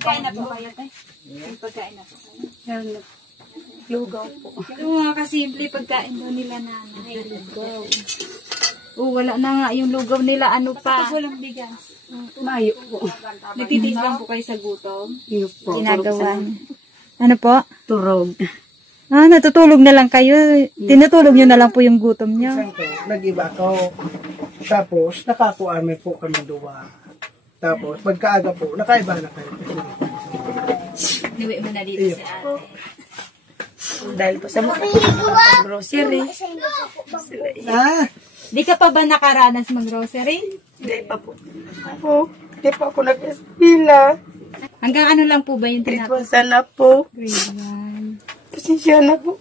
pagkain na po kayo, tay. May pagkain na po kayo. Lugaw po. Yung mga kasimple pagkain doon nila nanay. Lugaw. Wala na nga yung lugaw nila. Ano pa? Pag walang bigas. Mayo po. Nagtitiis lang po kayo sa gutom. Iyo po. Ginagawa. Ano po? Turog. Natutulog na lang kayo. Tinutulog nyo na lang po yung gutom nyo. Nag-iba ako. Tapos, nakakuame po kami duwa. Tapos, pagkaaga po, nakaiba na kayo. Niwi mo na dito si ate. Dahil pa sa mga grocery. Di ka pa ba nakaranas mag-grocery? Hindi pa po. Hindi pa ako nag-espila. Hanggang ano lang po ba yung tinapos? Sana po. Grade 1. Pasensya na po.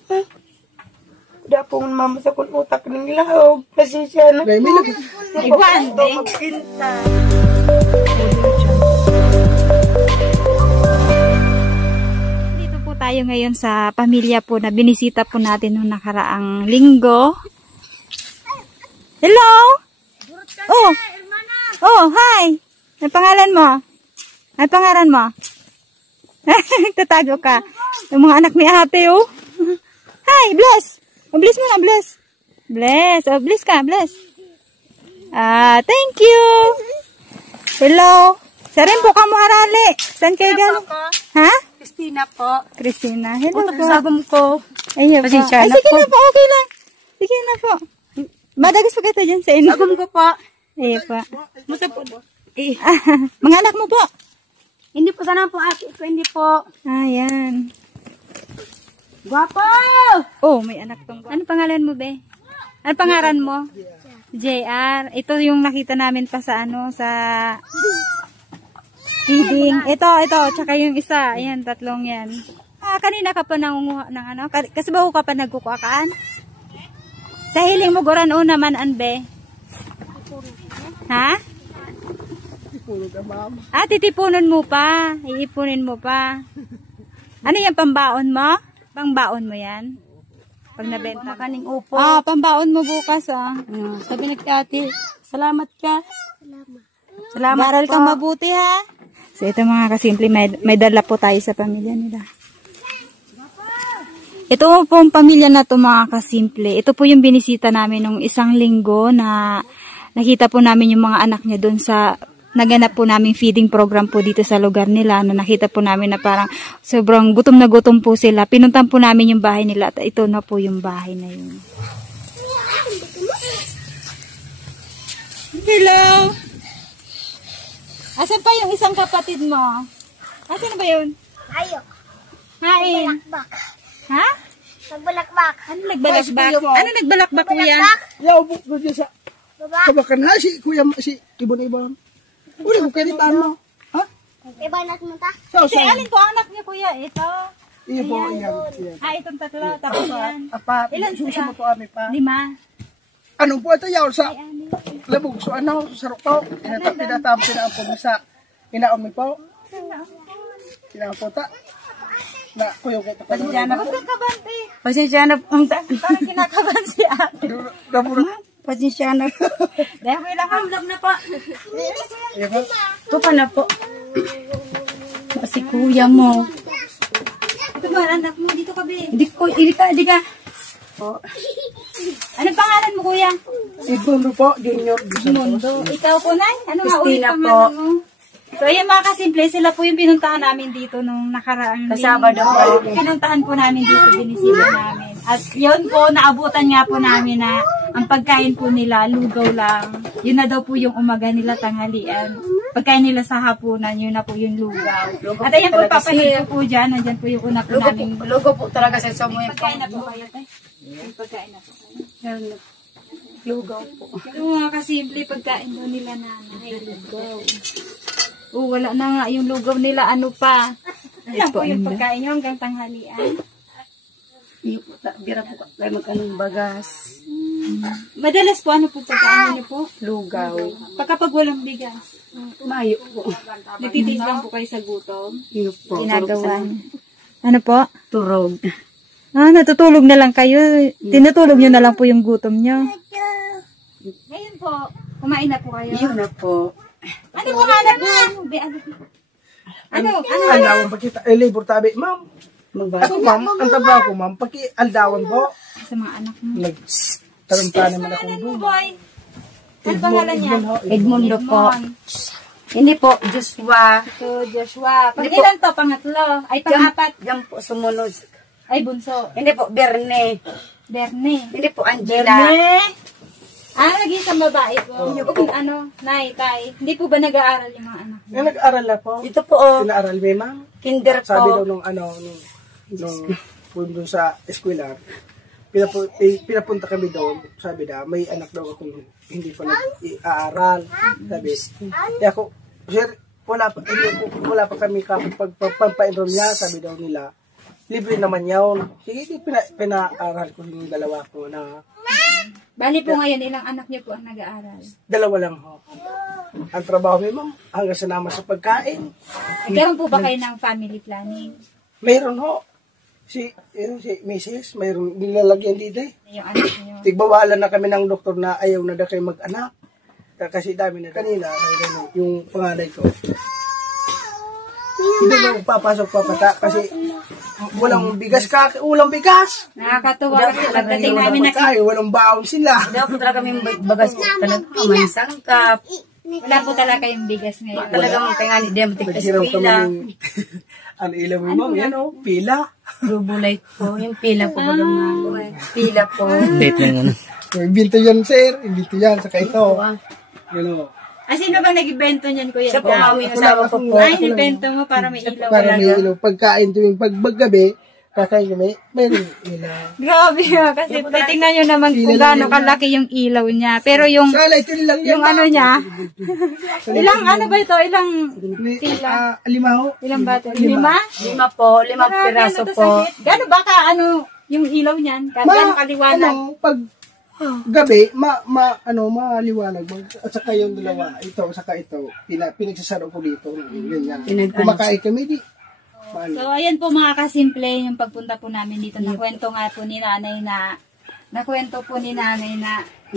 Wala pong mama sa utak ng lahog. Pasensya na po. Iguan, eh. Magpinta. Dito po tayo ngayon sa pamilya po na binisita po natin noong nakaraang linggo. Hello! Oh! Oh, hi! Ano pangalan mo? Ano pangalan mo? Tatago ka. Yung mga anak ni ate, oh. Hi, bless! Bless mo na, bless. Bless. Oh, bless ka, bless. Thank you. Hello. Sarin po ka mo harali. Saan kayo galing? Ha? Christina po. Christina. Hello po. Sagom ko. Ayun po. Pasensya Ay, na sige po. na po. Okay lang. Sige na po. Madagas pa kita dyan sa inyo. Sagom ko po. Ayun po. Musta po? Mga anak mo po. Hindi po sana po ate ko. Hindi po. Ayan. Guwapo! Oh, may anak tong. Ano pangalan mo, be? Ano pangalan mo? JR. Ito yung nakita namin pa sa ano, sa feeding. Ito, tsaka yung isa. Ayan, tatlong yan. Kanina ka pa nangunguha ng ano? Kasi ba ka pa nagkukuhaan? Sa hiling mo, guran o naman, anbe? Ha? Titipunan mo pa. Iipunin mo pa. Ano yan, pambaon mo? Pangbaon mo yan? Pag nabenta. Makaning upo. Pambaon mo bukas, Sabi nagkati. Salamat ka. Salamat Baral po. kang mabuti, ha? So, ito mga kasimple, may dala po tayo sa pamilya nila. Ito po ang pamilya na to mga kasimple. Ito po yung binisita namin nung isang linggo na nakita po namin yung mga anak niya doon sa naganap po namin feeding program po dito sa lugar nila. Na nakita po namin na parang sobrang gutom na gutom po sila. Pinuntan po namin yung bahay nila at ito na po yung bahay na yun. Hello! Asan pa yung isang kapatid mo? Asan ba yun? Ayok. Hain. Balakbak. Ha? Nagbalakbak. Ano nagbalakbak? Ano nagbalakbak kuya? Yaw po ko dyan sa Baba. kabakan ha, si kuya, si ibon-ibon. Uli ko kayo mo. Ha? Ibanat mo ta. So, Si alin po anak niyo kuya? Ito. Iya po, iyan. Itong tatlo. Tapos yan. Apa, Ilan susi sila? mo po kami pa. 5. Ano po ito yaw sa labog? So ano, sarok po. Pinatapos na po sa inaon mo po. Inaon po ta. Na kuyo ko pa. Pasensya na po. Huwag kang kabante. Pasensya na po. Parang kinakaban si ate. Pasensya na po. Dahil ko ilang hamlag na po. Iya po. Ito pa na po. Si kuya mo. Ito ba, anak mo? Dito ka, be. Hindi ka. Anong pangalan mo, kuya? Ibon po, junior. Mundo. Ikaw po, Nay? Ano nga ulit Christina pangalan po. mo? So, ayan mga kasimple, sila po yung pinuntahan namin dito nung nakaraang Kasabado po. Pinuntahan po namin dito, binisita namin. At yun po, naabutan nga po namin na ang pagkain po nila, lugaw lang. Yun na daw po yung umaga nila, tanghalian. Pagkain nila sa hapunan, yun na po yung lugaw. At ayan po, papahid po dyan. Nandyan po yung una po namin. Logo po talaga sa mo yung Pagkain na po kayo, tay. Pagkain na po kayo. lugaw po. Yung mga kasimple, pagkain daw nila nanay, lugaw. Wala na nga yung lugaw nila, ano pa. Ano po yung pagkain nyo hanggang tanghalian? Iyo po, bira po kayo magkanong bagas. Madalas po, ano po pagkain nyo po? Lugaw. Pagkapag walang bigas. Mayo po. Nagtitiis lang po kayo sa gutom. Iyo po. Ginagawa niyo. Ano po? Turog. Natutulog na lang kayo. Tinutulog nyo na lang po yung gutom nyo. Ngayon po, kumain na po kayo. Iyo na po. Ano po hanap mo? Ano? Aldawan pakita. Labor tabi, ma'am. Ako, ma'am, ang trabaho ko, ma'am, aldawan po. Sa mga anak mo. Nagtarantahan naman akong Ano doon. boy? Ano pangalan niya? Edmundo po. Hindi po, Joshua. So, Joshua. Pang-ilan to? Pangatlo? Ay, pang-apat? Yan po, sumunod. Ay, bunso. Hindi po, Berne. Berne. Hindi po, Angela. Nag-isang babae po. Ano, nay, tay. Hindi po ba nag-aaral yung mga anak? Yung nag-aral na po. Ito po, oh, Pinaaral mo, ma'am. kinder Sabi daw po. nung doon sa eskwela, pinapunta kami doon, sabi na, may anak daw akong hindi pa nag-aaral. Sabi, kaya ako, sir, wala pa kami pagpa-enroll niya, sabi daw nila, libre naman yun. Sige, pinaaral ko yung dalawa ko na, Bali po ngayon, ilang anak niyo po ang nag-aaral? dalawa lang ho. Ang trabaho mo, ma'am, hanggang sa naman sa pagkain. Nagkaroon po ba kayo ng family planning? Mayroon ho. Si Mrs., mayroon nilalagyan dito eh. Yung anak niyo? Tigbawalan na kami ng doktor na ayaw na kayo mag-anak. Kasi dami na kanina, yung panganay ko. Hindi mo papasok papata kasi walang bigas ulang bigas. Nakakatuwa kasi pagdating namin na Walang baon sila. Hindi po talaga kami bagas po. Talaga may sangkap. wala po talaga yung bigas ngayon. Talaga mong kaya nga, hindi mo tigpas Naghiraw kami pila. ng ano ilaw mo, ma'am? Yan o, pila. Rubulite po. Yung pila po. Pila po. Imbento yan, sir. Imbento yan. Saka ito. Yan o. Sino bang nag-ibento niyan, Kuya? Siya po, mami, asawa ko po. Ay, nibento mo para may ilaw. Para may ilaw. Pagkain tuwing paggabi, kakain kami, mayroon ilaw. Grabe kasi titingnan nyo naman kung gaano kalaki yung ilaw niya. Pero yung lang yan. yung ano niya, ilang ano ba ito? Ilang Limaho. ilang bato? 5? 5 po. 5 piraso po. Gaano ba ka ano yung ilaw niyan? Gaano kaliwanag? Pag gabi, maliwanag. At saka yung dalawa, ito, saka ito, pinagsasaro ko dito. Ganyan. Kumakain kami, di. So, ayan po mga kasimple, yung pagpunta po namin dito. Nakwento nga po ni nanay na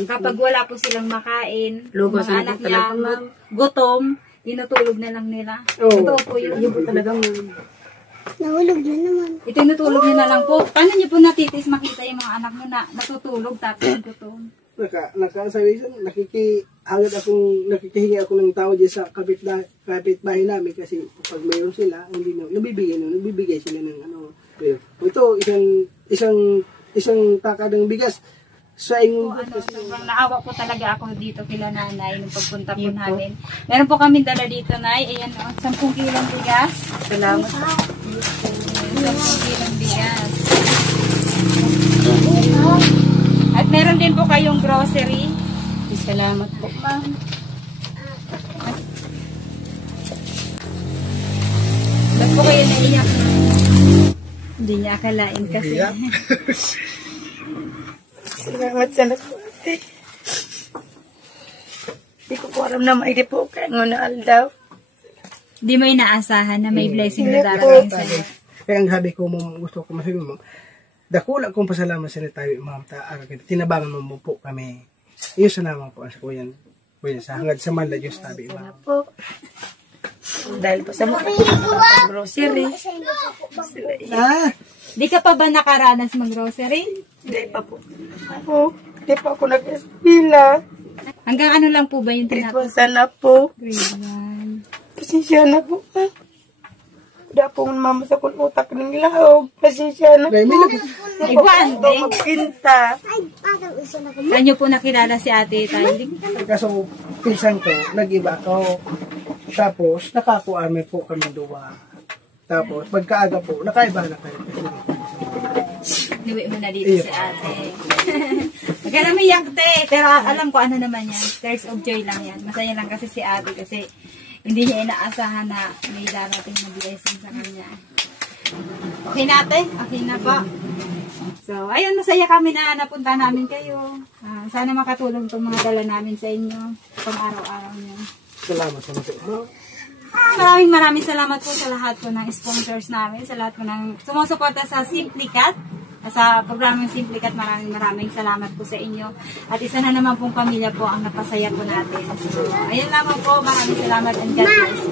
kapag wala po silang makain, Lugos mga na anak po niya, talaga, ma'am. gutom, tinutulog na lang nila. Oo. Totoo po yun. Yun po talagang Nahulog na naman. Itinutulog nyo na lang po. Paano nyo po natitis makita yung mga anak nyo na natutulog tapos gutom? Nakasabi nakikihingi ako ng tao dyan sa kapitbahay namin kasi pag mayroon sila, hindi na, nagbibigay sila ng ano. Ito, isang takadang bigas sa inyo. Sobrang naawa po talaga ako dito kila nanay nung pagpunta po namin. Meron po kami dala dito, Nay. Ayan o, 10 kilong bigas. salamat. 10 kilong bigas. At meron din po kayong grocery. Salamat po, ma'am. Ba't po kayo naiyak? Hindi niya akalain kasi. Salamat sa po. Hindi ko po alam na may po kaya nga aldaw. Hindi mo inaasahan na may blessing na darating sa'yo. Kaya ang sabi ko, ma'am, gusto ko masabi, ma'am, dakula kong pasalamat sa tayo, ma'am, tinabangan mo po kami. Iyo sa naman po, sa kuya, sa hangad sa manla, Diyos tabi, ma'am. Po. Dahil po sa mga grocery. Di ka pa ba nakaranas mag-grocery? Hindi pa po. Hindi pa ako nag-espila. Hanggang ano lang po ba yung Grade 1 sana po. Grade 1. Pasensya na po, ma'am. Wala pong mama sa kung utak ng lahog. Pasensya na. Ay, Gwande. Magpinta. Saan nyo po nakilala si ate Tyling? Kaso, pinsan ko, nag-iba ako. Tapos, nakakuame po kami duwa. Tapos, pagkaaga po, nakaiba na kayo. Niwi mo na dito si ate. Huwag ka na umiyak, te. Pero alam ko ano naman yan. Tears of joy lang yan. Masaya lang kasi si ate kasi hindi niya inaasahan na may darating na blessing sa kanya. Okay na, ate? Okay na po. So, ayun, masaya kami na napunta namin kayo. Sana makatulong itong mga dala namin sa inyo pang araw-araw niyo. Salamat sa mga. Maraming salamat po sa lahat po ng sponsors namin, sa lahat po ng sumusuporta sa Simplicat, sa programang Simplicat. Maraming salamat po sa inyo. At isa na naman pong pamilya po ang napasaya po natin. So, ayun lamang po. Maraming salamat and God bless.